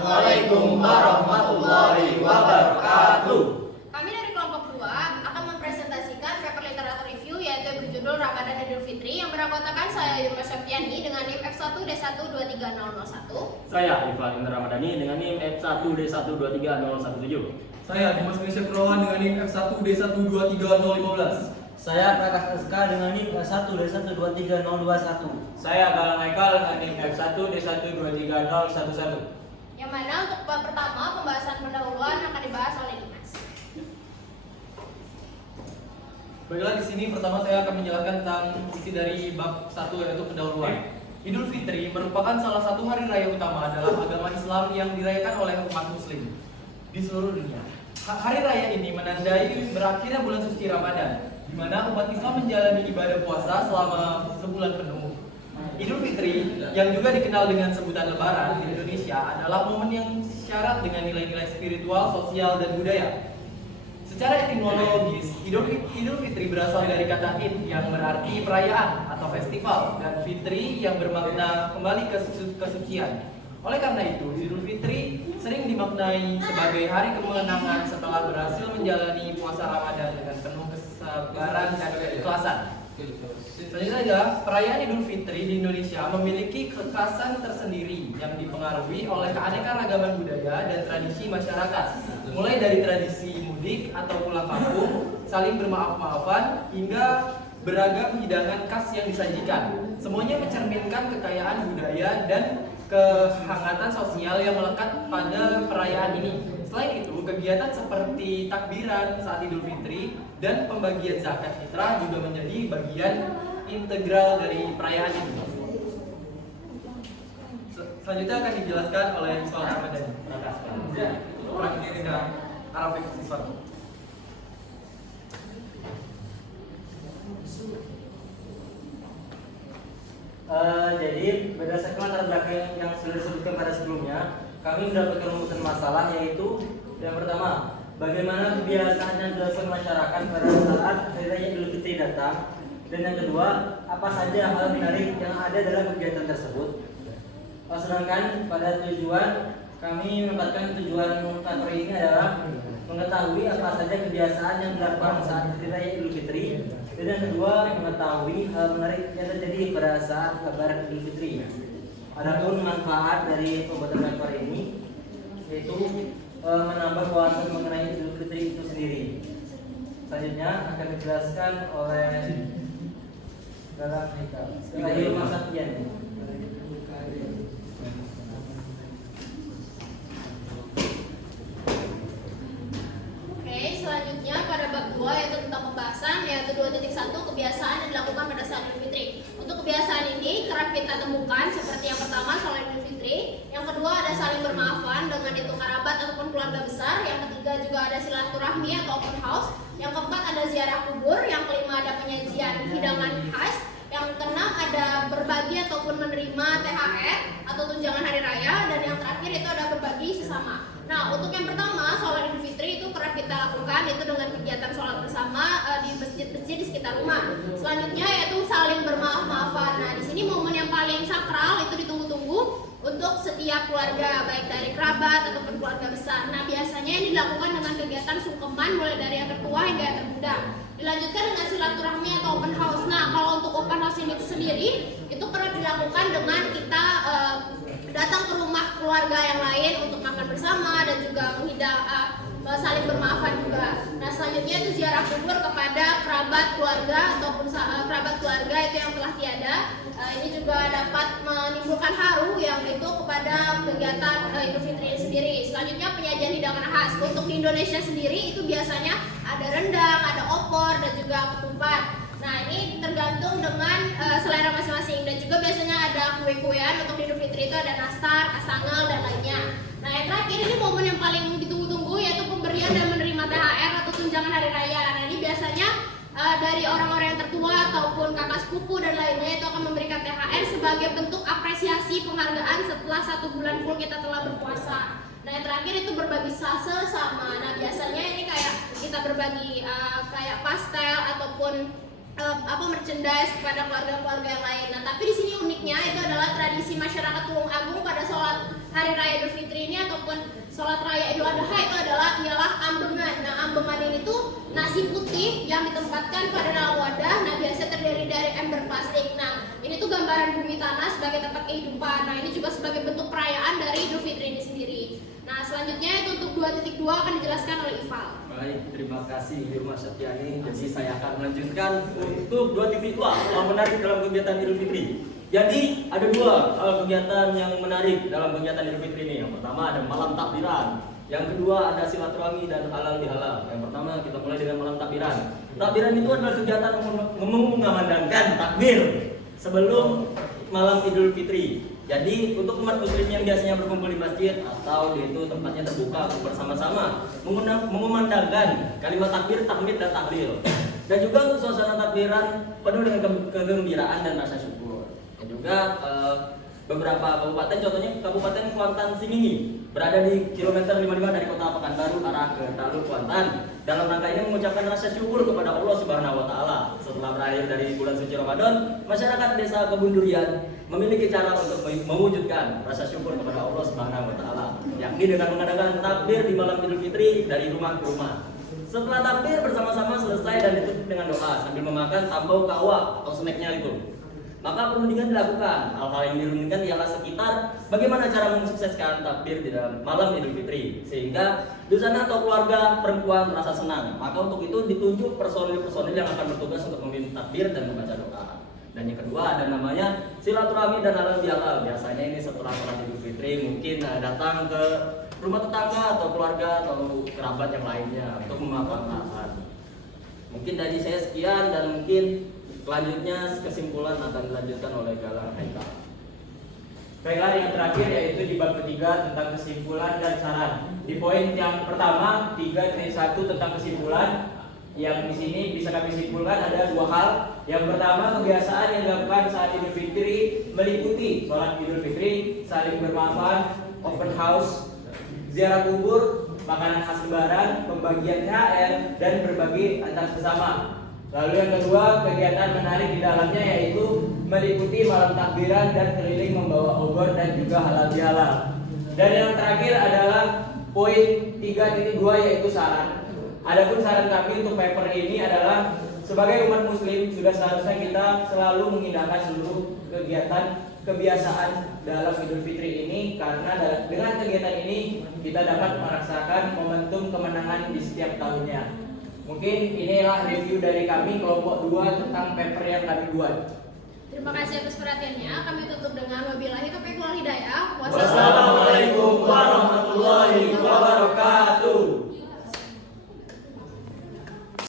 Assalamualaikum warahmatullahi wabarakatuh. Kami dari kelompok 2 akan mempresentasikan paper literatur review yaitu berjudul Ramadan Idul Fitri yang beranggotakan saya Yuma Syafriani dengan NIM F1D123001. Saya Ivan Indra Ramadhani dengan NIM F1D123017. Saya Dimas Mesya Kurawan dengan NIM F1D123015. Saya Prakas Eska dengan NIM F1D123021. Saya Galang Haikal dengan NIM F1D123011. Yang mana untuk bab pertama pembahasan pendahuluan akan dibahas oleh Dimas. Baiklah, di sini pertama saya akan menjelaskan tentang isi dari bab 1 yaitu pendahuluan. Idul Fitri merupakan salah satu hari raya utama dalam agama Islam yang dirayakan oleh umat muslim di seluruh dunia. Hari raya ini menandai berakhirnya bulan suci Ramadan, di mana umat Islam menjalani ibadah puasa selama sebulan penuh. Idul Fitri yang juga dikenal dengan sebutan Lebaran di Indonesia adalah momen yang syarat dengan nilai-nilai spiritual, sosial, dan budaya. Secara etimologis, Idul Fitri berasal dari kata Id yang berarti perayaan atau festival, dan Fitri yang bermakna kembali ke kesucian. Oleh karena itu, Idul Fitri sering dimaknai sebagai hari kemenangan setelah berhasil menjalani puasa Ramadan dengan penuh kesabaran dan keikhlasan. Selanjutnya, perayaan Idul Fitri di Indonesia memiliki kekhasan tersendiri yang dipengaruhi oleh keanekaragaman budaya dan tradisi masyarakat. Mulai dari tradisi mudik atau pulang kampung, saling bermaaf-maafan, hingga beragam hidangan khas yang disajikan. Semuanya mencerminkan kekayaan budaya dan kehangatan sosial yang melekat pada perayaan ini. Selain itu, kegiatan seperti takbiran saat Idul Fitri dan pembagian zakat fitrah juga menjadi bagian integral dari perayaan ini. Selanjutnya akan dijelaskan oleh Iswal Ramadhani. Praktika Arafik Iswal. Jadi berdasarkan latar belakang yang sudah disebutkan pada sebelumnya, kami mendapatkan rumusan masalah, yaitu yang pertama, bagaimana kebiasaan yang dilakukan masyarakat pada saat hari raya Idul Fitri datang, dan yang kedua, apa saja hal menarik yang ada dalam kegiatan tersebut. Sedangkan pada tujuan, kami menempatkan tujuan kantor ini adalah mengetahui apa saja kebiasaan yang dilakukan saat hari raya Idul Fitri, dan yang kedua, mengetahui hal menarik yang terjadi pada saat Lebaran Idul Fitri. Adapun manfaat dari pembuatan paper ini yaitu menambah wawasan mengenai Idul Fitri itu sendiri. Selanjutnya akan dijelaskan oleh Galang Haikal. Saya Mas Safian. Selanjutnya pada bab 2 yaitu tentang pembahasan yaitu 2.1 kebiasaan yang dilakukan pada saat Idul Fitri. Untuk kebiasaan ini kerap kita temukan seperti yang pertama sholat Idul Fitri, yang kedua ada saling bermaafan dengan itu kerabat ataupun keluarga besar, yang ketiga juga ada silaturahmi atau open house, yang keempat ada ziarah kubur, yang kelima ada penyajian hidangan khas, yang keenam ada berbagi ataupun menerima THR atau tunjangan hari raya, dan yang terakhir itu ada berbagi sesama. Nah, untuk yang pertama, sholat Idul Fitri itu kerap kita lakukan itu dengan kegiatan sholat bersama di masjid-masjid di sekitar rumah. Selanjutnya yaitu saling bermaaf-maafan. Nah, di sini momen yang paling sakral itu ditunggu-tunggu untuk setiap keluarga, baik dari kerabat ataupun keluarga besar. Nah, biasanya ini dilakukan dengan kegiatan sungkeman mulai dari yang tertua hingga yang termuda. Dilanjutkan dengan silaturahmi atau open house. Nah, kalau untuk open house ini sendiri itu kerap dilakukan dengan kita datang ke rumah keluarga yang lain untuk makan bersama dan juga saling bermaafan juga. Nah, selanjutnya itu ziarah kubur kepada kerabat keluarga ataupun kerabat keluarga itu yang telah tiada. Ini juga dapat menimbulkan haru yang itu kepada kegiatan Idul Fitri sendiri. Selanjutnya penyajian hidangan khas. Untuk di Indonesia sendiri itu biasanya ada rendang, ada opor, dan juga ketupat. Nah, ini tergantung dengan selera masing-masing, dan juga biasanya ada kue-kuean. Untuk Idul Fitri itu ada nastar, kasangel, dan lainnya. Nah, yang terakhir ini momen yang paling ditunggu-tunggu yaitu pemberian dan menerima THR atau tunjangan hari raya. Nah, ini biasanya dari orang-orang yang tertua ataupun kakak sepupu dan lainnya itu akan memberikan THR sebagai bentuk apresiasi penghargaan setelah 1 bulan full kita telah berpuasa. Nah, yang terakhir itu berbagi sesama. Nah, biasanya ini kayak kita berbagi kayak pastel ataupun merchandise kepada keluarga-keluarga yang lain. Nah, tapi di sini uniknya itu adalah tradisi masyarakat Tulung Agung pada sholat Hari Raya Idul Fitri ini ataupun sholat Raya Idul Adha itu ialah ambengan. Nah, ambengan ini tuh nasi putih yang ditempatkan pada dalam wadah. Nah, biasa terdiri dari ember plastik. Nah, ini tuh gambaran bumi tanah sebagai tempat kehidupan. Nah, ini juga sebagai bentuk perayaan dari Idul Fitri ini sendiri. Nah, selanjutnya itu untuk 2.2 akan dijelaskan oleh Ival. Baik, terima kasih Irma Septiani. Jadi saya akan melanjutkan untuk 2.2 yang menarik dalam kegiatan Idul Fitri. Jadi ada dua kegiatan yang menarik dalam kegiatan Idul Fitri ini. Yang pertama ada malam takbiran. Yang kedua ada silaturahmi dan halal bihalal. Yang pertama kita mulai dengan malam takbiran. Takbiran itu adalah kegiatan mengumandangkan takbir sebelum malam Idul Fitri. Jadi untuk umat muslim yang biasanya berkumpul di masjid atau di itu tempatnya terbuka bersama-sama mengumandangkan kalimat takbir, tahmid dan tahlil. Dan juga untuk suasana takbiran penuh dengan kegembiraan dan rasa syukur. Dan juga beberapa kabupaten, contohnya Kabupaten Kuantan Singingi berada di kilometer 55 dari kota Pekanbaru arah ke Taluk Kuantan. Dalam rangka ini mengucapkan rasa syukur kepada Allah Subhanahu wa taala. Setelah berakhir dari bulan suci Ramadan, masyarakat Desa Kebun Durian memiliki cara untuk mewujudkan rasa syukur kepada Allah Subhanahu wa taala, yakni dengan mengadakan takbir di malam Idul Fitri dari rumah ke rumah. Setelah takbir bersama-sama selesai dan ditutup dengan doa sambil memakan tambau kawa atau snacknya itu. Maka perundingan dilakukan. Hal-hal yang dirundingkan ialah sekitar bagaimana cara mensukseskan takbir di dalam malam Idul Fitri sehingga dusana atau keluarga perempuan merasa senang. Maka untuk itu ditunjuk personil-personil yang akan bertugas untuk memimpin takbir dan membaca doa. Dan yang kedua ada namanya silaturahmi dan halal bihalal. Biasanya ini setelah sholat Idul Fitri mungkin datang ke rumah tetangga atau keluarga atau kerabat yang lainnya untuk memaafkan. Mungkin dari saya sekian dan mungkin selanjutnya kesimpulan akan dilanjutkan oleh Galang Haikal. Baiklah, yang terakhir yaitu di bab ketiga tentang kesimpulan dan saran. Di poin yang pertama 3.1 tentang kesimpulan, yang di sini bisa kami simpulkan ada dua hal. Yang pertama, kebiasaan yang dilakukan saat Idul Fitri meliputi sholat Idul Fitri, saling bermaafan, open house, ziarah kubur, makanan khas lebaran, pembagian THR, dan berbagi antar sesama. Lalu yang kedua, kegiatan menarik di dalamnya yaitu meliputi malam takbiran dan keliling membawa obor dan juga halal bihalal. Dan yang terakhir adalah poin 3.2 yaitu saran. Adapun saran kami untuk paper ini adalah sebagai umat muslim sudah seharusnya kita selalu mengindahkan seluruh kegiatan kebiasaan dalam Idul Fitri ini, karena dengan kegiatan ini kita dapat merasakan momentum kemenangan di setiap tahunnya. Mungkin inilah review dari kami kelompok 2 tentang paper yang kami buat. Terima kasih atas perhatiannya. Kami tutup dengan wabillahi taufiq wal hidayah. Wassalamualaikum